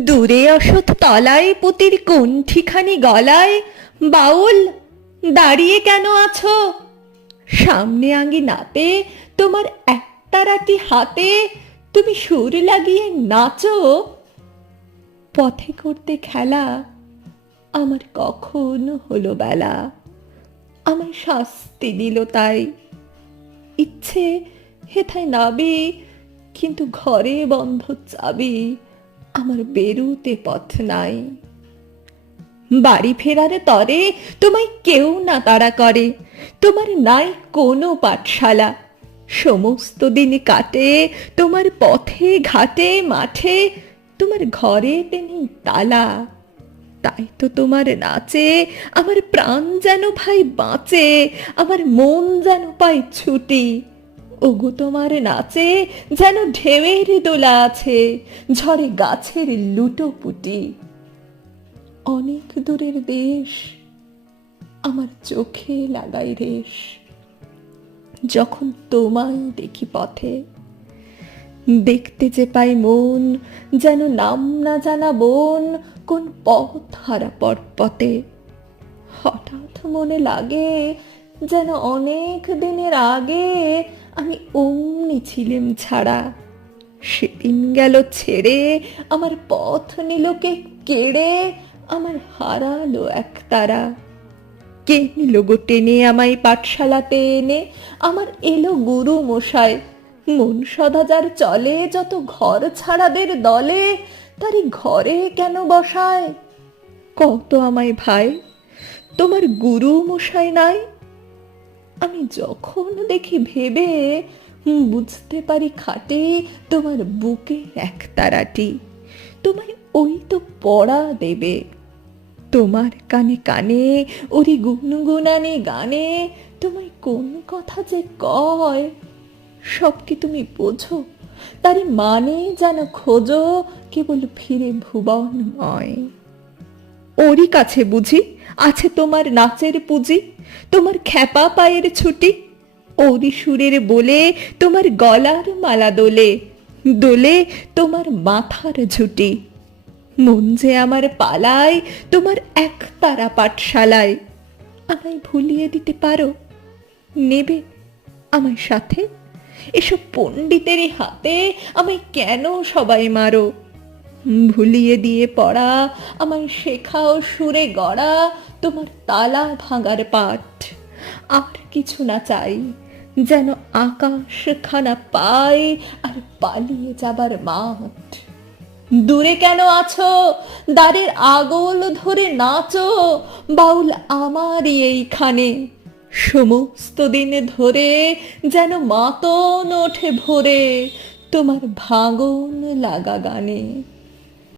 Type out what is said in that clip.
দূরে অসৎ তলায় পুতির কণ্ঠিখানি গলায়, বাউল, দাঁড়িয়ে কেন আছো? সামনে আঙ্গিনাতে তোমার একতারাটি হাতে, তুমি সুর লাগিয়ে নাচো। পথে করতে খেলা আমার কখন হলো বেলা? আমার শাস্তি দিল তাই। ইচ্ছে হেথায় নাবি, কিন্তু ঘরে বন্ধ চাবি। আমার বেরুতে পথ নাই। বাড়ি ফেরার তরে তোমায় কেউ না তাড়া করে। তোমার নাই কোনো পাঠশালা। সমস্ত দিন কাটে, তোমার পথে ঘাটে, মাঠে, তোমার ঘরে তেনি তালা। তাই তো তোমার নাচে, আমার প্রাণ যেন ভাই বাঁচে, আমার মন যেন পায় ছুটি। ওগো তোমার নাচে যেন ঢেউয়ের দোলা আছে, ঝড়ে গাছের লুটোপুটি অনেক দূরের দেশ আমার চোখে লাগাই রেশ। যখন তোমায় দেখি পথে, দেখতে যে পাই মন, যেন নাম না জানা বোন, কোন পথ হারা পর্বতে হঠাৎ মনে লাগে যেন অনেক দিনের আগে আমি অমনি ছিলেম ছাড়া। সেদিন গেল ছেড়ে, আমার পথ নিলকে কেড়ে, আমার হারালো এক তারা। কে নিল গো টেনে আমায় পাঠশালাতে এনে আমার এলো গুরু মশাই মন সদাচার চলে, যত ঘর ছাড়াদের দলে, তারই ঘরে কেন বসায়? কত আমায় ভাই, তোমার গুরু মশাই নাই? আমি যখন দেখি ভেবে বুঝতে পারি খাটে তোমার বুকে এক তারাটি। তোমায় ওই তো পড়া দেবে। তোমার কানে কানে, ওরি গুনগুনানে গানে তোমায় কোন কথা যে কয়, সব কি তুমি বোঝো? তার মানে যেন খোঁজো, কেবল ফিরে ভুবনময় ওরই কাছে বুঝি আছে তোমার নাচের পুঁজি, তোমার খ্যাপা পায়ের ছুটি ওরি সুরের বলে তোমার গলার মালা দোলে দোলে তোমার মাথার ঝুটি। মন যে আমার পালায় তোমার এক তারা পাঠশালায়, আমায় ভুলিয়ে দিতে পারো? নেবে আমার সাথে? এসব পণ্ডিতের হাতে আমায় কেন সবাই মারো? ভুলিয়ে দিয়ে পড়া, আমায় শেখাও সুরে গড়া, তোমার তালা ভাঙার পাঠ। আর কিছু না চাই, যেন আকাশ খানা পাই আর পালিয়ে যাবার মাঠ। দূরে কেন আছো? দ্বারের আগল ধরে নাচো, বাউল আমারই এইখানে। সমস্ত দিন ধরে যেন মাতন ওঠে ভোরে, তোমার ভাঙন লাগা গানে।